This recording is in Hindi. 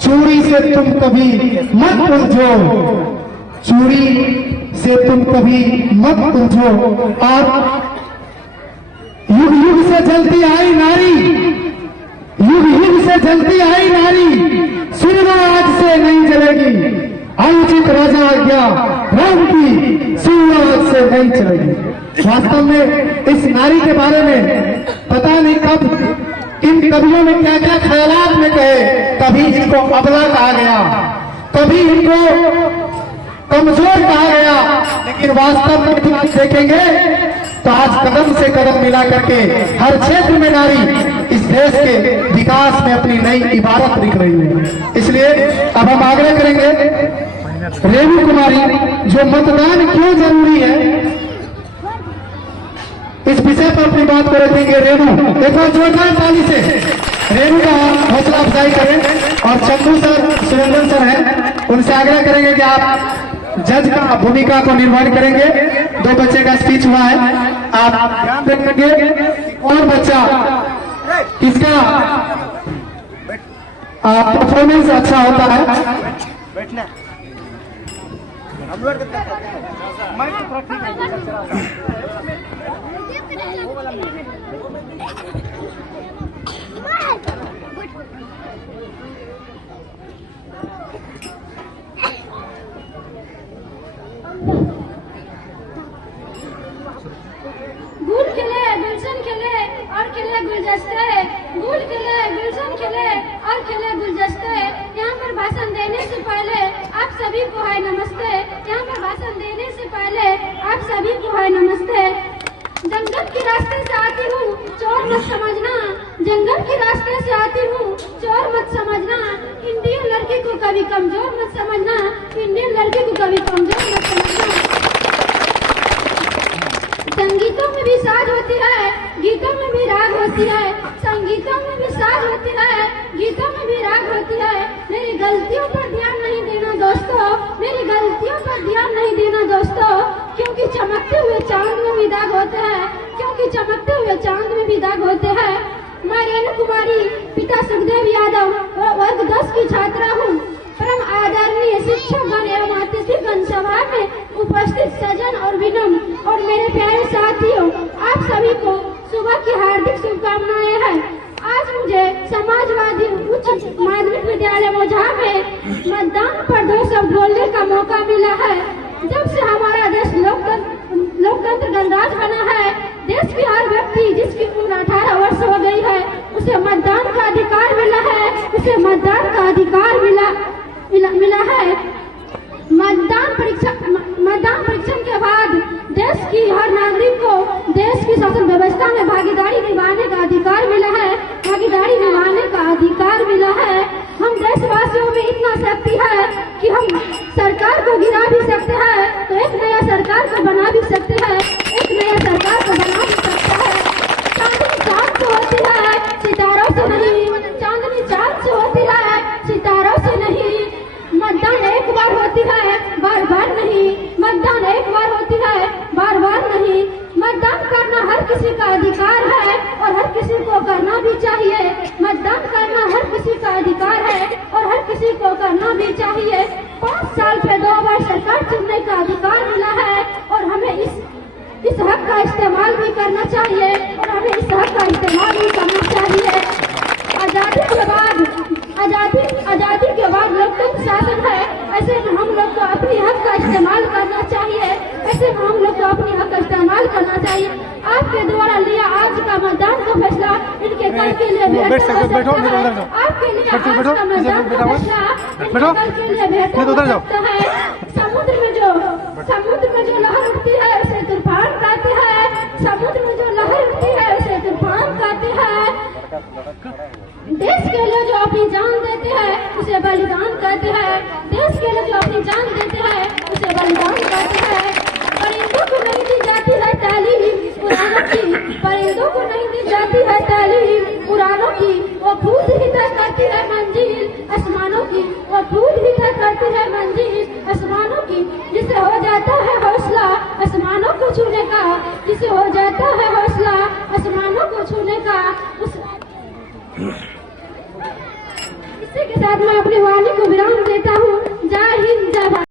चोरी से तुम कभी मत उलझो, चोरी से तुम कभी मत उलझो। और युग युग से जलती आई नारी, युग युग से जलती आई नारी, सुनना आज से नहीं जलेगी। अनुचित राजा आज्ञा राम की, सुनना आज से नहीं चलेगी। वास्तव में इस नारी के बारे में पता नहीं कब इन कवियों ने क्या क्या ख्यालात में कहे। कभी इनको अबला कहा गया, कभी इनको कमजोर कहा गया, लेकिन वास्तव में आज देखेंगे तो आज कदम से कदम मिला करके हर क्षेत्र में नारी इस देश के विकास में अपनी नई इबारत लिख रही है। इसलिए अब हम आग्रह करेंगे रेणु कुमारी, जो मतदान क्यों जरूरी है इस विषय पर अपनी बात को रखेंगे। रेणु, देखो जोरदार ताली से रेणु का हौसला अफजाई करें। और चंदू सर, सुरेंद्र सर हैं, उनसे आग्रह करेंगे कि आप जज का भूमिका को निर्वहन करेंगे। दो बच्चे का स्पीच हुआ है, आप ध्यान रखेंगे और बच्चा किसका परफॉर्मेंस अच्छा होता है। गुल खिले, गुलशन खिले और खिले गुलदस्ते, गुल खिले, गुलशन खिले और खिले गुलदस्ते। यहाँ पर भाषण देने से पहले आप सभी को है नमस्ते। यहाँ पर भाषण देने से पहले आप सभी को है नमस्ते। जंगल के रास्ते से आती हूँ, चोर मत समझना। जंगल के रास्ते से आती हूँ, चोर मत समझना। इंडियन लड़की को कभी कमजोर मत समझना, इंडियन लड़की को कभी कमजोर मत समझना। संगीतों में भी साज होती है, गीतों में भी राग होती है। संगीतों में भी साज होती है, गीतों में भी राग होती है। मेरी गलतियों पर ध्यान नहीं देना दोस्तों, मेरी गलतियों पर ध्यान नहीं देना दोस्तों। क्योंकि चमकते हुए चांद में भी दाग होते हैं, क्योंकि चमकते हुए चांद में भी दाग होते हैं। मैं रेणु कुमारी, पिता सुखदेव यादव, वर्ग 10 की छात्रा हूँ। परम आदरणीय शिक्षकगण एवं अतिथिगण, सभा में उपस्थित सजन और विनम्र और मेरे प्यारे साथियों, आप सभी को सुबह की हार्दिक शुभकामनाएं हैं। आज मुझे समाजवादी उच्च माध्यमिक विद्यालय मोझा में मतदान पर 2 शब्द बोलने का मौका मिला है। जब से हमारा देश लोकतंत्र गणराज्य बना है, देश के हर व्यक्ति जिसकी उम्र 18 वर्ष हो गई है, उसे मतदान का अधिकार मिला है, उसे मतदान का अधिकार मिला है। मतदान परीक्षण के बाद देश की हर नागरिक को देश की शासन व्यवस्था में भागीदारी निभाने का अधिकार मिला है, भागीदारी निभाने का अधिकार मिला है। हम देशवासियों में इतना शक्ति है कि हम सरकार को गिरा भी सकते हैं, तो एक नया सरकार को बना भी सकते हैं, एक नया सरकार को बना भी सकते हैं। चांदनी चाँद से होती है, सितारों से नहीं। चांदनी चाँद से होती है, सितारों से नहीं। मतदान एक बार होती है, बार बार नहीं। मतदान एक बार होती है, बार बार नहीं। मतदान करना हर किसी का अधिकार है और हर किसी को करना भी चाहिए। मतदान करना हर किसी का अधिकार है और हर किसी को करना भी चाहिए। 5 साल पे 2 बार सरकार चुनने का अधिकार मिला है और हमें इस हक का इस्तेमाल भी करना चाहिए और हमें इस हक का इस्तेमाल भी करना चाहिए। आजादी के बाद लोकतंत्र शासन है, ऐसे में हम लोग को अपनी हक का इस्तेमाल करना चाहिए, ऐसे में हम लोग को अपनी हक का इस्तेमाल करना चाहिए। आपके द्वारा लिया आज का मतदान का फैसला इनके कल के लिए बेहतर हो सकता है। आपके लिए आज का मतदान का फैसला इनके कल के लिए बेहतर हो सकता है। समुद्र में जो लहर उठती है उसे तूफान कहते हैं। समुद्र में जो लहर उठती है उसे तूफान कहते हैं। देश के लिए जो अपनी जान देते हैं उसे बलिदान कहते हैं। देश